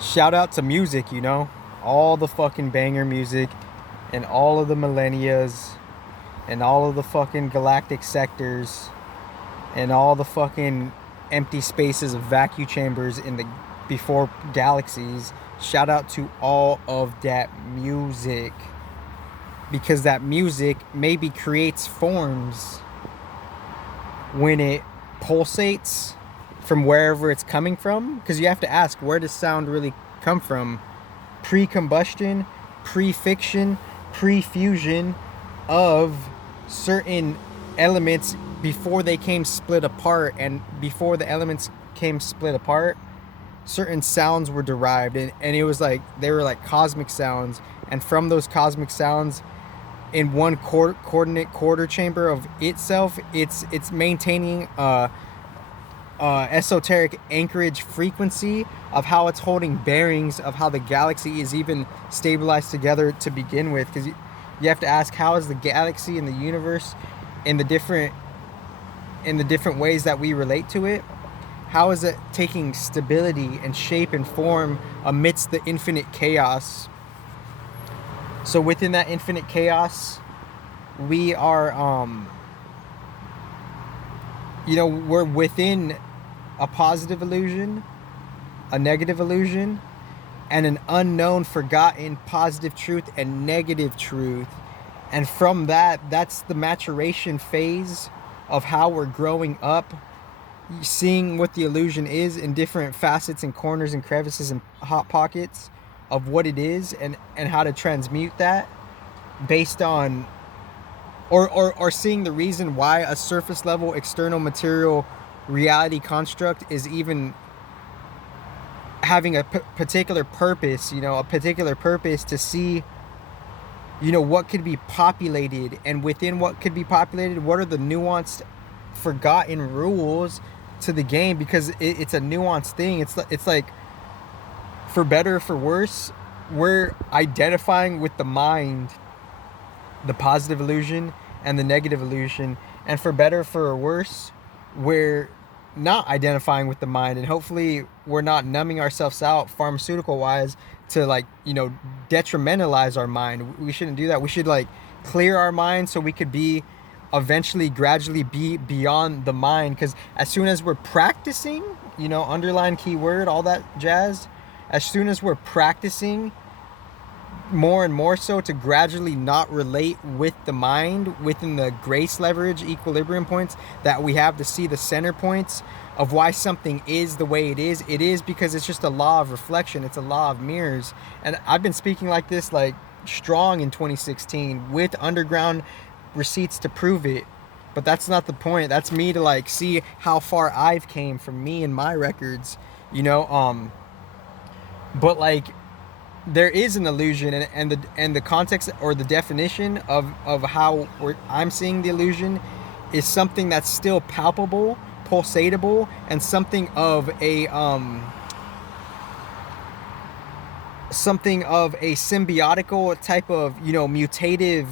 Shout out to music, you know, all the fucking banger music and all of the millennias and all of the fucking galactic sectors and all the fucking empty spaces of vacuum chambers in the before galaxies. Shout out to all of that music, because that music maybe creates forms when it pulsates from wherever it's coming from, because you have to ask, where does sound really come from? Pre-combustion, pre-fiction, pre-fusion of certain elements before they came split apart, and before the elements came split apart, certain sounds were derived, and it was like they were like cosmic sounds, and from those cosmic sounds in one coordinate quarter chamber of itself, it's maintaining esoteric anchorage frequency of how it's holding bearings of how the galaxy is even stabilized together to begin with. Because you have to ask, how is the galaxy and the universe in the different ways that we relate to it, how is it taking stability and shape and form amidst the infinite chaos? So within that infinite chaos, we are we're within a positive illusion, a negative illusion, and an unknown, forgotten positive truth and negative truth. And from that, that's the maturation phase of how we're growing up, seeing what the illusion is in different facets and corners and crevices and hot pockets of what it is, and how to transmute that based on or seeing the reason why a surface level external material reality construct is even having a particular purpose, a particular purpose to see, what could be populated, and within what could be populated, what are the nuanced, forgotten rules to the game, because it's a nuanced thing. It's like, for better or for worse, we're identifying with the mind, the positive illusion and the negative illusion, and for better or for worse, we're not identifying with the mind, and hopefully we're not numbing ourselves out pharmaceutical wise to detrimentalize our mind. We shouldn't do that. We should clear our mind so we could be eventually gradually be beyond the mind, because as soon as we're practicing, underline keyword, all that jazz, as soon as we're practicing more and more so to gradually not relate with the mind within the grace leverage equilibrium points that we have to see the center points of why something is the way it is because it's just a law of reflection. It's a law of mirrors. And I've been speaking like this strong in 2016 with underground receipts to prove it. But that's not the point. That's me to see how far I've came from me and my records, but there is an illusion, and the context or the definition of how I'm seeing the illusion is something that's still palpable, pulsatable, and something of a symbiotical type of mutative,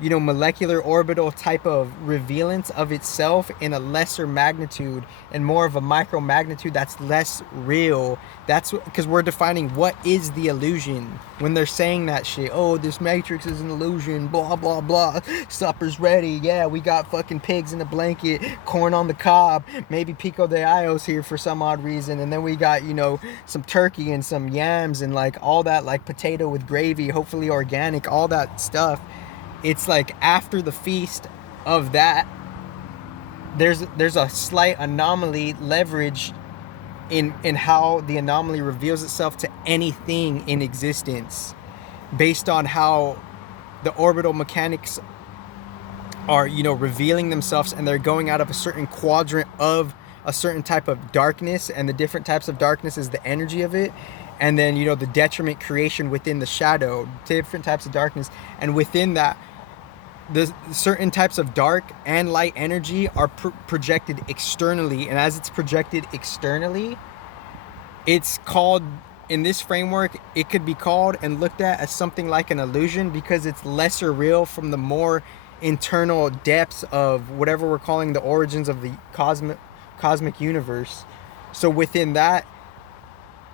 molecular orbital type of revealance of itself in a lesser magnitude and more of a micro magnitude that's less real. That's because we're defining what is the illusion when they're saying that shit. Oh, this matrix is an illusion, blah blah blah, supper's ready, yeah, we got fucking pigs in a blanket, corn on the cob, maybe pico de gallo's here for some odd reason, and then we got some turkey and some yams and all that, potato with gravy, hopefully organic, all that stuff. It's after the feast of that, there's a slight anomaly leverage in how the anomaly reveals itself to anything in existence, based on how the orbital mechanics are revealing themselves, and they're going out of a certain quadrant of a certain type of darkness, and the different types of darkness is the energy of it, and then the detriment creation within the shadow, different types of darkness, and within that the certain types of dark and light energy are projected externally, and as it's projected externally, it's called, in this framework, it could be called and looked at as something like an illusion, because it's lesser real from the more internal depths of whatever we're calling the origins of the cosmic universe. So within that,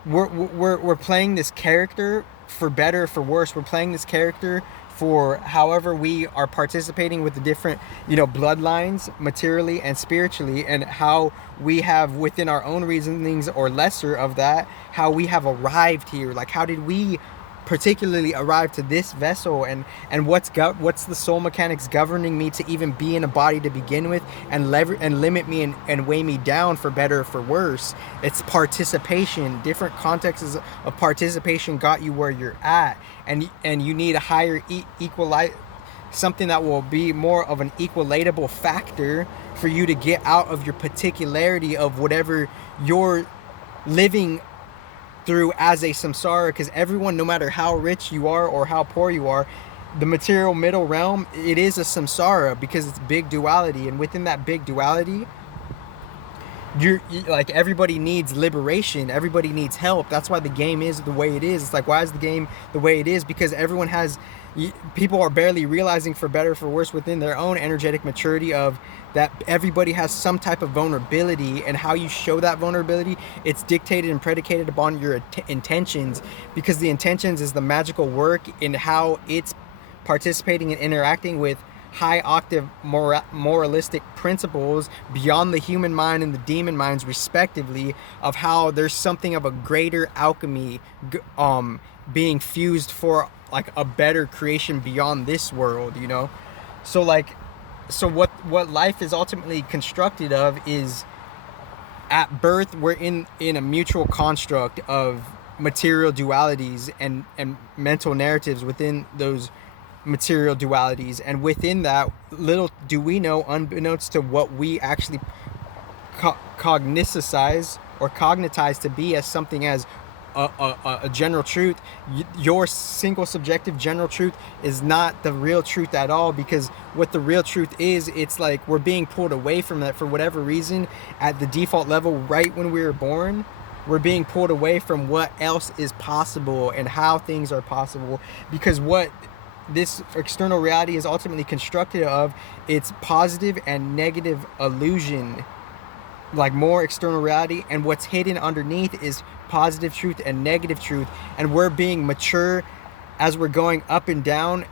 we're playing this character for better or for worse. We're playing this character for however we are participating with the different, bloodlines, materially and spiritually, and how we have within our own reasonings or lesser of that, how we have arrived here. Like, how did we particularly arrive to this vessel, and what's the soul mechanics governing me to even be in a body to begin with, and limit me and weigh me down for better or for worse. It's participation. Different contexts of participation got you where you're at, and you need a higher something that will be more of an equilatable factor for you to get out of your particularity of whatever you're living through as a samsara. Because everyone, no matter how rich you are or how poor you are, the material middle realm, it is a samsara, because it's big duality, and within that big duality, you like, everybody needs liberation, everybody needs help. That's why the game is the way it is. It's like, why is the game the way it is? Because everyone has, people are barely realizing, for better or for worse, within their own energetic maturity, of that everybody has some type of vulnerability, and how you show that vulnerability, it's dictated and predicated upon your intentions, because the intentions is the magical work in how it's participating and interacting with high octave moralistic principles beyond the human mind and the demon minds respectively, of how there's something of a greater alchemy being fused for like a better creation beyond this world, so what life is ultimately constructed of is, at birth, we're in a mutual construct of material dualities and mental narratives within those material dualities, and within that, little do we know, unbeknownst to what we actually cognitize to be as something as a general truth, your single subjective general truth is not the real truth at all. Because what the real truth is, it's like we're being pulled away from that for whatever reason at the default level. Right when we were born, we're being pulled away from what else is possible and how things are possible, because what this external reality is ultimately constructed of, it's positive and negative illusion, like more external reality, and what's hidden underneath is positive truth and negative truth. And we're being mature as we're going up and down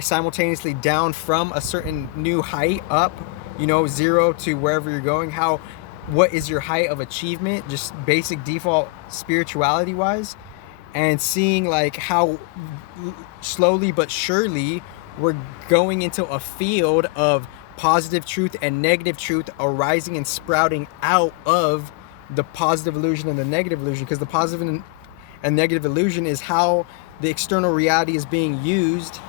simultaneously, down from a certain new height up, 0 to wherever you're going. What is your height of achievement, just basic default spirituality wise, and seeing like how slowly but surely we're going into a field of positive truth and negative truth arising and sprouting out of the positive illusion and the negative illusion. Because the positive and negative illusion is how the external reality is being used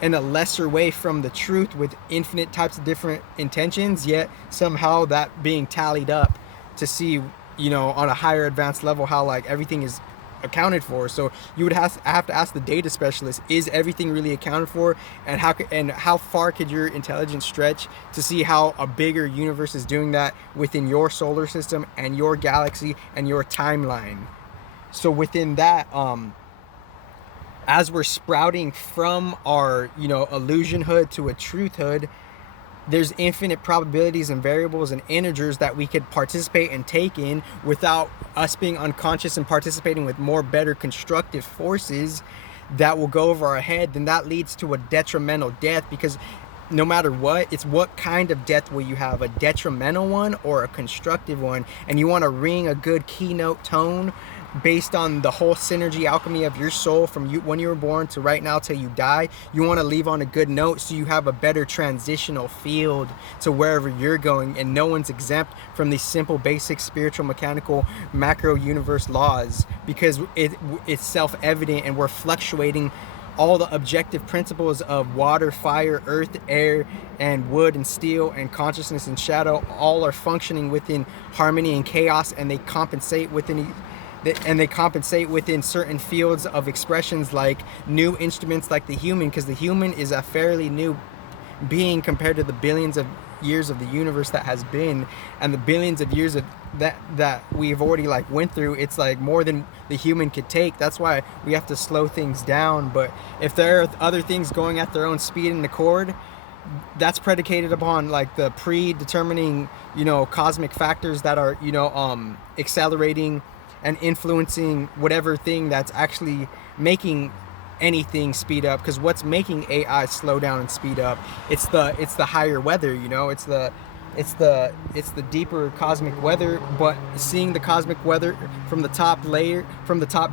in a lesser way from the truth, with infinite types of different intentions, yet somehow that being tallied up to see, on a higher advanced level, how like everything is accounted for. So you would have to ask the data specialist, is everything really accounted for, and how far could your intelligence stretch to see how a bigger universe is doing that within your solar system and your galaxy and your timeline. So within that, as we're sprouting from our illusionhood to a truthhood, there's infinite probabilities and variables and integers that we could participate and take in without us being unconscious and participating with more better constructive forces that will go over our head. Then that leads to a detrimental death, because no matter what, it's what kind of death will you have, a detrimental one or a constructive one. And you want to ring a good keynote tone based on the whole synergy alchemy of your soul from when you were born to right now till you die. You want to leave on a good note so you have a better transitional field to wherever you're going, and no one's exempt from these simple basic spiritual mechanical macro universe laws, because it's self-evident, and we're fluctuating all the objective principles of water, fire, earth, air, and wood and steel, and consciousness and shadow, all are functioning within harmony and chaos, and they compensate within certain fields of expressions, like new instruments like the human, because the human is a fairly new being compared to the billions of years of the universe that has been, and the billions of years of that we've already like went through. It's like more than the human could take. That's why we have to slow things down. But if there are other things going at their own speed and accord, that's predicated upon like the predetermining cosmic factors that are accelerating and influencing whatever thing that's actually making anything speed up. Because what's making AI slow down and speed up, it's the higher weather, you know, it's the deeper cosmic weather. But seeing the cosmic weather from the top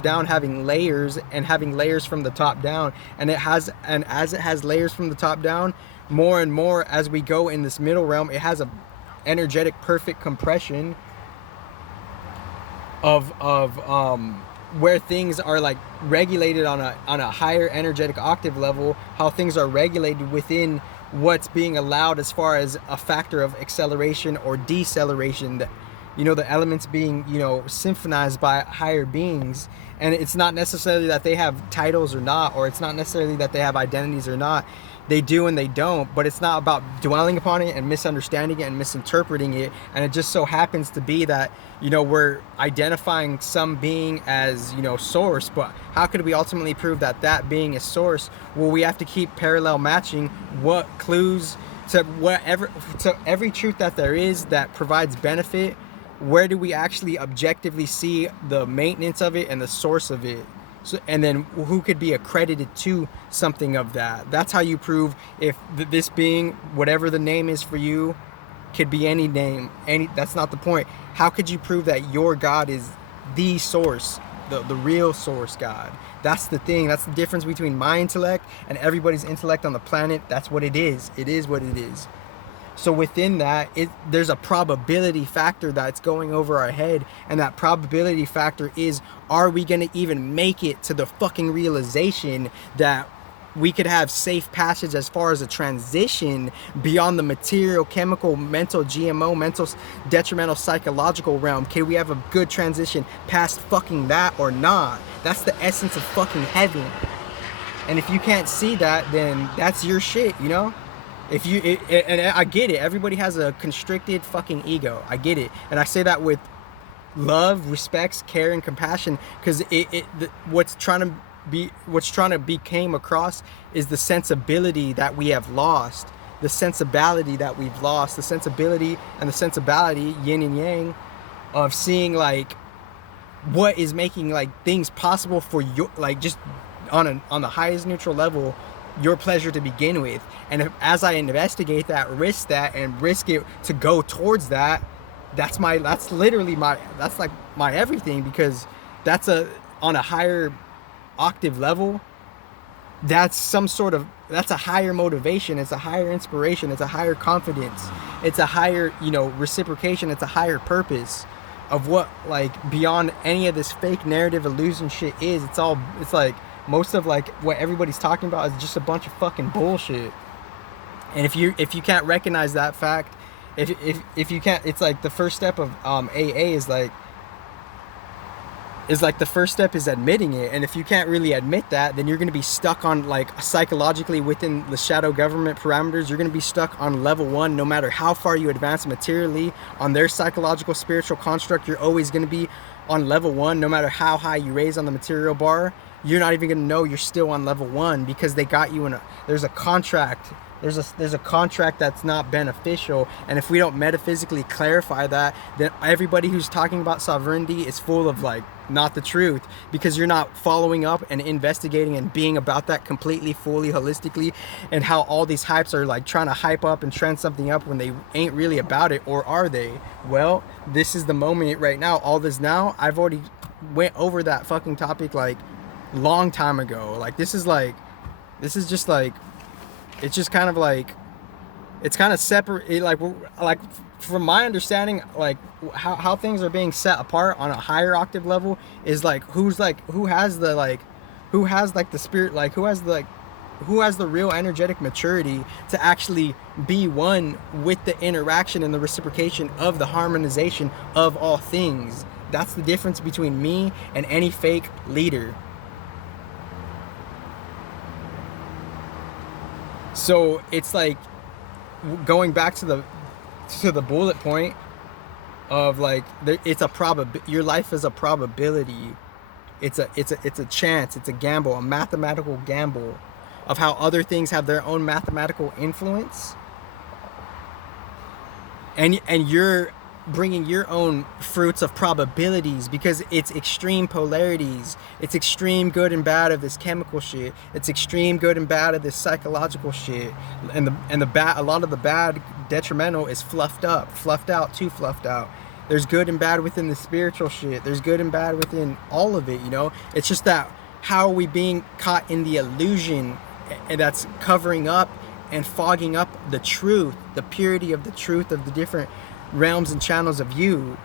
down, having layers, and having layers from the top down, and as it has layers from the top down, more and more as we go in this middle realm, it has a energetic perfect compression of where things are like regulated on a higher energetic octave level, how things are regulated within what's being allowed as far as a factor of acceleration or deceleration, that, you know, the elements being, you know, symphonized by higher beings. And it's not necessarily that they have titles or not, or it's not necessarily that they have identities or not. They do and they don't, but it's not about dwelling upon it and misunderstanding it and misinterpreting it. And it just so happens to be that, you know, we're identifying some being as, you know, source, but how could we ultimately prove that that being is source? Well, we have to keep parallel matching what clues to every truth that there is that provides benefit. Where do we actually objectively see the maintenance of it and the source of it? So, and then who could be accredited to something of that? That's how you prove if this being, whatever the name is for you, could be any name. That's not the point. How could you prove that your God is the source, the real source God? That's the thing. That's the difference between my intellect and everybody's intellect on the planet. That's what it is. It is what it is. So within that, there's a probability factor that's going over our head, and that probability factor is, are we going to even make it to the fucking realization that we could have safe passage as far as a transition beyond the material, chemical, mental, GMO, mental, detrimental, psychological realm? Can we have a good transition past fucking that or not? That's the essence of fucking heaven. And if you can't see that, then that's your shit, you know? If you, and I get it, everybody has a constricted fucking ego. I get it. And I say that with love, respect, care, and compassion, because what's trying to be came across is the sensibility that we have lost. The sensibility that we've lost. The sensibility and the sensibility, yin and yang, of seeing like what is making like things possible for you, like just on the highest neutral level, your pleasure to begin with. And as I investigate that, risk it to go towards that, that's literally that's like my everything, because that's on a higher octave level, that's a higher motivation, it's a higher inspiration, it's a higher confidence, it's a higher, you know, reciprocation, it's a higher purpose of what, like, beyond any of this fake narrative illusion shit is. It's like most of like what everybody's talking about is just a bunch of fucking bullshit. And if you can't recognize that fact, if you can't, it's like the first step of AA is like the first step is admitting it. And if you can't really admit that, then you're going to be stuck on, like, psychologically within the shadow government parameters. You're going to be stuck on level 1 no matter how far you advance materially on their psychological spiritual construct. You're always going to be on level 1 no matter how high you raise on the material bar. You're not even going to know you're still on level 1, because they got you in there's a contract. There's a contract that's not beneficial. And if we don't metaphysically clarify that, then everybody who's talking about sovereignty is full of, like, not the truth, because you're not following up and investigating and being about that completely, fully, holistically, and how all these hypes are like trying to hype up and trend something up when they ain't really about it. Or are they? Well, this is the moment right now. All this now, I've already went over that fucking topic like long time ago. Like, this is just like, it's just kind of like, it's kind of separate, like from my understanding, like how things are being set apart on a higher octave level is like, who has the spirit, like who has the real energetic maturity to actually be one with the interaction and the reciprocation of the harmonization of all things. That's the difference between me and any fake leader. So it's like, going back to the bullet point of like, it's a your life is a probability. It's a chance. It's a gamble, a mathematical gamble of how other things have their own mathematical influence. And you're bringing your own fruits of probabilities, because it's extreme polarities. It's extreme good and bad of this chemical shit. It's extreme good and bad of this psychological shit. And the bad, a lot of the bad detrimental is fluffed up, fluffed out, too fluffed out. There's good and bad within the spiritual shit. There's good and bad within all of it, you know? It's just that how are we being caught in the illusion, and that's covering up and fogging up the truth, the purity of the truth of the different realms and channels of you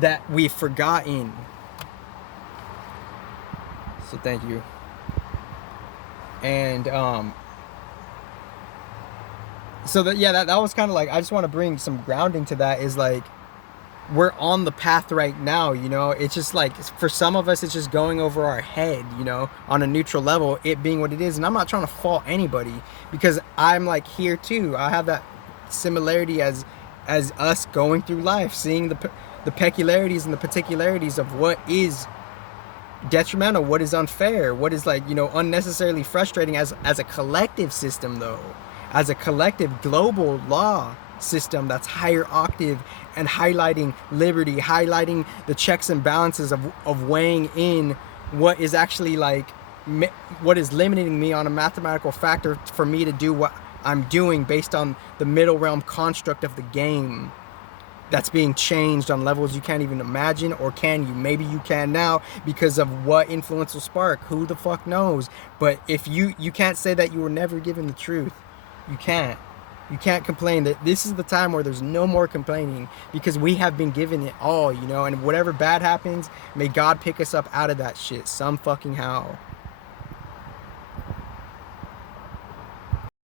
that we've forgotten. So thank you. And so that, yeah, that was kind of like, I just want to bring some grounding to that, is like, we're on the path right now, you know? It's just like, for some of us, it's just going over our head, you know, on a neutral level, it being what it is. And I'm not trying to fault anybody, because I'm like here too. I have that similarity as us going through life, seeing the peculiarities and the particularities of what is detrimental, what is unfair, what is, like, you know, unnecessarily frustrating as a collective system, though, as a collective global law system that's higher octave and highlighting liberty, highlighting the checks and balances of weighing in what is actually, like, what is limiting me on a mathematical factor for me to do what I'm doing based on the middle realm construct of the game that's being changed on levels you can't even imagine. Or can you? Maybe you can now, because of what influence will spark. Who the fuck knows? But if you can't say that you were never given the truth. You can't complain. That this is the time where there's no more complaining, because we have been given it all, you know? And whatever bad happens, may God pick us up out of that shit some fucking how.